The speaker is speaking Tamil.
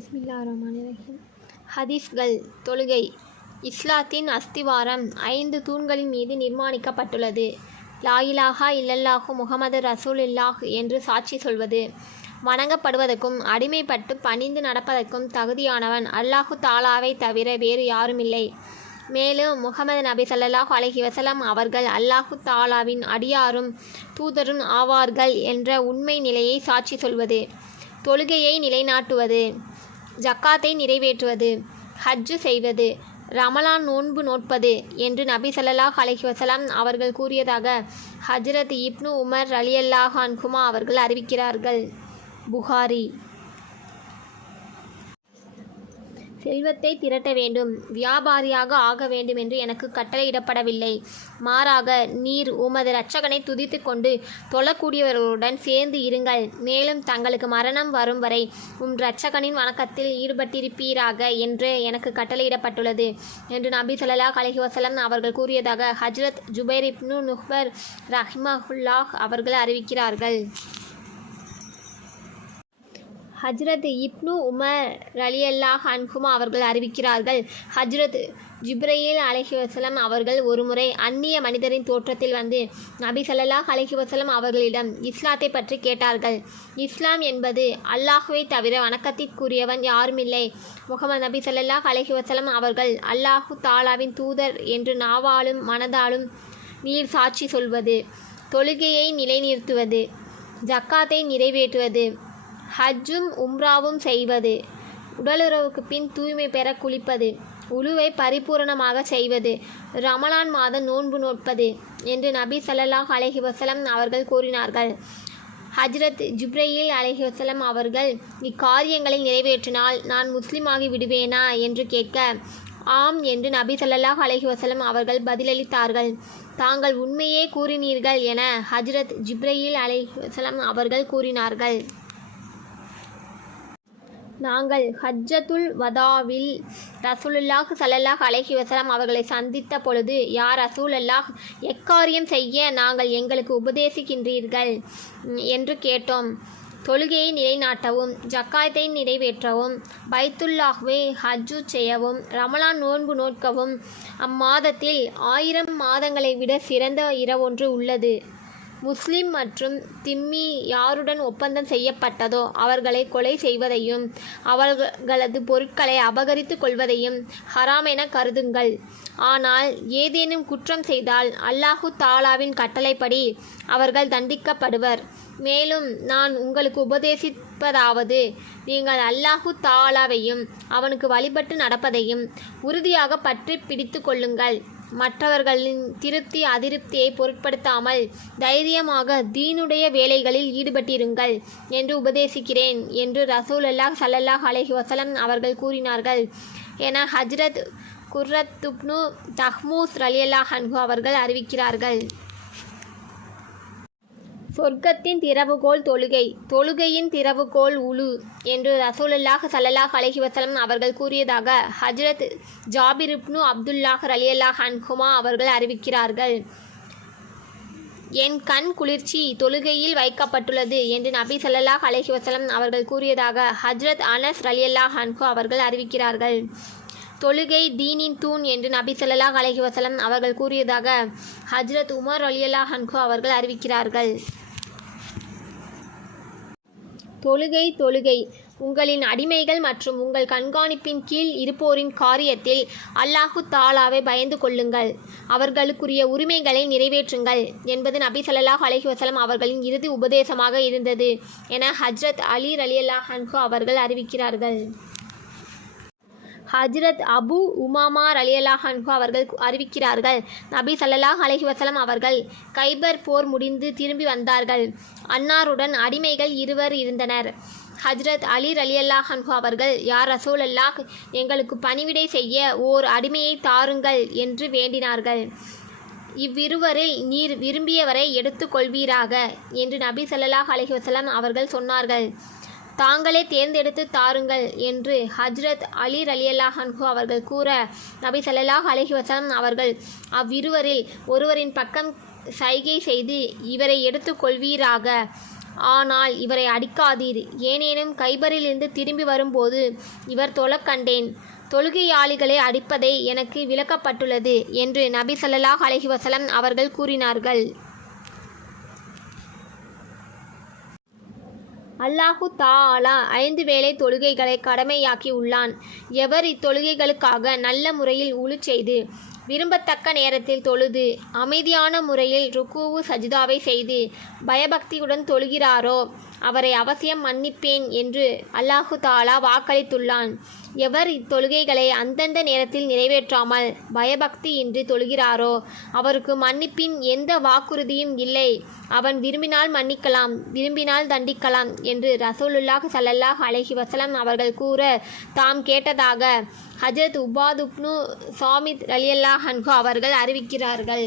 பிஸ்மில்லாஹிர்ரஹ்மானிர்ரஹீம். ஹதீஸ்கள். தொழுகை இஸ்லாத்தின் அஸ்திவாரம் 5 தூண்களின் மீது நிர்மாணிக்கப்பட்டுள்ளது. லா இலாஹா இல்லல்லாஹு முஹம்மது ரசூலுல்லாஹ் என்று சாட்சி சொல்வது. வணங்கப்படுவதற்கும் அடிமைப்பட்டு பணிந்து நடப்பதற்கும் தகுதியானவன் அல்லாஹு தாலாவை தவிர வேறு யாருமில்லை. மேலும் முஹம்மது நபி ஸல்லல்லாஹு அலைஹி வஸல்லம் அவர்கள் அல்லாஹு தாலாவின் அடியாரும் தூதரும் ஆவார்கள் என்ற உண்மை நிலையை சாட்சி சொல்வது. தொழுகையை நிலைநாட்டுவது, ஜக்காத்தை நிறைவேற்றுவது, ஹஜ்ஜு செய்வது, ரமலான் நோன்பு நோட்பது என்று நபி ஸல்லல்லாஹு அலைஹி வஸல்லம் அவர்கள் கூறியதாக ஹஜ்ரத் இப்னு உமர் ரலியல்லாஹு அன்ஹுமா அவர்கள் அறிவிக்கிறார்கள். புகாரி. செல்வத்தை திரட்ட வேண்டும், வியாபாரியாக ஆக வேண்டும் என்று எனக்கு கட்டளையிடப்படவில்லை. மாறாக நீர் உமது இரட்சகனை துதித்து கொண்டு தொழக்கூடியவர்களுடன் சேர்ந்து இருங்கள். மேலும் தங்களுக்கு மரணம் வரும் வரை இரட்சகனின் வணக்கத்தில் ஈடுபட்டிருப்பீராக என்று எனக்கு கட்டளையிடப்பட்டுள்ளது என்று நபி ஸல்லல்லாஹு அலைஹி வஸல்லம் அவர்கள் கூறியதாக ஹஜ்ரத் ஜுபைர் இப்னு நுஃபர் ரஹிமஹுல்லாஹ் அவர்கள் அறிவிக்கிறார்கள். ஹஜ்ரத் இப்னு உமர் ரலியல்லாஹு அன்ஹுமா அவர்கள் அறிவிக்கிறார்கள். ஹஜ்ரத் ஜிப்ரீல் அலைஹி வஸல்லம் அவர்கள் ஒருமுறை அந்நிய மனிதரின் தோற்றத்தில் வந்து நபி ஸல்லல்லாஹு அலைஹி வஸல்லம் அவர்களிடம் இஸ்லாத்தை பற்றி கேட்டார்கள். இஸ்லாம் என்பது அல்லாஹுவை தவிர வணக்கத்திற்குரியவன் யாருமில்லை. முஹம்மது நபி ஸல்லல்லாஹு அலைஹி வஸல்லம் அவர்கள் அல்லாஹு தாலாவின் தூதர் என்று நாவாலும் மனதாலும் நீர் சாட்சி சொல்வது, தொழுகையை நிலைநிறுத்துவது, ஜக்காத்தை நிறைவேற்றுவது, ஹஜ்ஜும் உம்ராவும் செய்வது, உடலுறவுக்கு பின் தூய்மை பெற குளிப்பது, உலுவை பரிபூரணமாக செய்வது, ரமலான் மாதம் நோன்பு நோட்பது என்று நபி ஸல்லல்லாஹு அலைஹி வஸல்லம் அவர்கள் கூறினார்கள். ஹஜ்ரத் ஜிப்ரீல் அலைஹி வஸல்லம் அவர்கள் இக்காரியங்களை நிறைவேற்றினால் நான் முஸ்லிமாகி விடுவேனா என்று கேட்க, ஆம் என்று நபி ஸல்லல்லாஹு அலைஹி வஸல்லம் அவர்கள் பதிலளித்தார்கள். தாங்கள் உண்மையே கூறினீர்கள் என ஹஜ்ரத் ஜிப்ரீல் அலைஹி வஸல்லம் அவர்கள் கூறினார்கள். நாங்கள் ஹஜ்ஜத்துல் வதாவில் ரசூலுல்லாஹ் ஸல்லல்லாஹு அலைஹி வஸல்லம் அவர்களை சந்தித்த பொழுது, யா ரசூலல்லாஹ், எக்காரியம் செய்ய நாங்கள் எங்களுக்கு உபதேசிக்கின்றீர்கள் என்று கேட்டோம். தொழுகையை நிலைநாட்டவும், ஜக்காத்தை நிறைவேற்றவும், பைத்துல்லாஹ்வை ஹஜ்ஜு செய்யவும், ரமலான் நோன்பு நோட்கவும், அம்மாதத்தில் 1000 மாதங்களை விட சிறந்த இரவொன்று உள்ளது. முஸ்லிம் மற்றும் திம்மி யாருடன் ஒப்பந்தம் செய்யப்பட்டதோ அவர்களை கொலை செய்வதையும் அவர்களது பொருட்களை அபகரித்து கொள்வதையும் ஹராம் என கருதுங்கள். ஆனால் ஏதேனும் குற்றம் செய்தால் அல்லாஹு தாலாவின் கட்டளைப்படி அவர்கள் தண்டிக்கப்படுவர். மேலும் நான் உங்களுக்கு உபதேசிப்பதாவது, நீங்கள் அல்லாஹு தாலாவையும் அவனுக்கு வழிபட்டு நடப்பதையும் உறுதியாக பற்றி பிடித்து கொள்ளுங்கள். மற்றவர்களின் திருப்தி அதிருப்தியை பொருட்படுத்தாமல் தைரியமாக தீனுடைய வேலைகளில் ஈடுபட்டிருங்கள் என்று உபதேசிக்கிறேன் என்று ரசூலுல்லாஹ் ஸல்லல்லாஹு அலைஹி வஸல்லம் அவர்கள் கூறினார்கள் என ஹஜ்ரத் குர்ரத்துப்னு தஹ்மூஸ் ரலியல்லாஹு அன்ஹு அவர்கள் அறிவிக்கிறார்கள். சொர்க்கத்தின் திறவுகோல் தொழுகை, தொழுகையின் திறவுகோல் உலு என்று ரசூலுல்லாஹ் ஸல்லல்லாஹு அலைஹி வஸல்லம் அவர்கள் கூறியதாக ஹஜ்ரத் ஜாபிர் இப்னு அப்துல்லாஹ் ரலியல்லாஹு அன்ஹுமா அவர்கள் அறிவிக்கிறார்கள். என் கண் குளிர்ச்சி தொழுகையில் வைக்கப்பட்டுள்ளது என்று நபி ஸல்லல்லாஹு அலைஹி வஸல்லம் அவர்கள் கூறியதாக ஹஜ்ரத் அனஸ் ரலியல்லாஹு அன்ஹு அவர்கள் அறிவிக்கிறார்கள். தொழுகை தீனின் தூண் என்று நபி ஸல்லல்லாஹு அலைஹி வஸல்லம் அவர்கள் கூறியதாக ஹஜ்ரத் உமர் ரலியல்லாஹு அன்ஹு அவர்கள் அறிவிக்கிறார்கள். தொழுகை தொழுகை உங்களின் அடிமைகள் மற்றும் உங்கள் கண்காணிப்பின் கீழ் இருப்போரின் காரியத்தில் அல்லாஹு தாலாவை பயந்து கொள்ளுங்கள், அவர்களுக்குரிய உரிமைகளை நிறைவேற்றுங்கள் என்பது நபி ஸல்லல்லாஹு அலைஹி வஸல்லம் அவர்களின் இறுதி உபதேசமாக இருந்தது என ஹஜ்ரத் அலி ரலியல்லாஹு அன்ஹு அவர்கள் அறிவிக்கிறார்கள். ஹஜ்ரத் அபு உமாமா ரலியல்லாஹு அன்ஹு அவர்கள் அறிவிக்கிறார்கள். நபி ஸல்லல்லாஹு அலைஹி வஸல்லம் அவர்கள் கைபர் போர் முடிந்து திரும்பி வந்தார்கள். அன்னாருடன் அடிமைகள் 2 இருந்தனர். ஹஜ்ரத் அலி ரலியல்லாஹு அன்ஹு அவர்கள், யா ரசூலல்லாஹ், எங்களுக்கு பணிவிடை செய்ய ஓர் அடிமையை தாருங்கள் என்று வேண்டினார்கள். இவ்விருவரில் நீர் விரும்பியவரை எடுத்துக்கொள்வீராக என்று நபி ஸல்லல்லாஹு அலைஹி வஸல்லம் அவர்கள் சொன்னார்கள். தாங்களே தேர்ந்தெடுத்து தாருங்கள் என்று ஹஜ்ரத் அலி ரலியல்லாஹு அன்ஹு அவர்கள் கூற, நபி ஸல்லல்லாஹு அலைஹி வஸல்லம் அவர்கள் அவ்விருவரில் ஒருவரின் பக்கம் சைகை செய்து, இவரை எடுத்துக்கொள்வீராக, ஆனால் இவரை அடிக்காதீர். ஏனேனும் கைபரிலிருந்து திரும்பி வரும்போது இவர் தொழக் கண்டேன். தொழுகையாளிகளை அடிப்பதை எனக்கு விளக்கப்பட்டுள்ளது என்று நபி ஸல்லல்லாஹு அலைஹி வஸல்லம் அவர்கள் கூறினார்கள். அல்லாஹு தஆலா 5 வேளை தொழுகைகளை கடமையாக்கி உள்ளான். எவர் இத்தொழுகைகளுக்காக நல்ல முறையில் உழு செய்து விரும்பத்தக்க நேரத்தில் தொழுது அமைதியான முறையில் ருக்கூவு சஜிதாவை செய்து பயபக்தியுடன் தொழுகிறாரோ அவரை அவசியம் மன்னிப்பேன் என்று அல்லாஹு தஆலா வாக்களித்துள்ளான். எவர் இத்தொழுகைகளை அந்தந்த நேரத்தில் நிறைவேற்றாமல் பயபக்தியின்றி தொழுகிறாரோ அவருக்கு மன்னிப்பின் எந்த வாக்குறுதியும் இல்லை. அவன் விரும்பினால் மன்னிக்கலாம், விரும்பினால் தண்டிக்கலாம் என்று ரசூலுல்லாஹி ஸல்லல்லாஹு அலைஹி வஸல்லம் அவர்கள் கூற தாம் கேட்டதாக ஹஜ்ரத் உபாத் இப்னு சாமித் ரலியல்லாஹு அன்ஹு அவர்கள் அறிவிக்கிறார்கள்.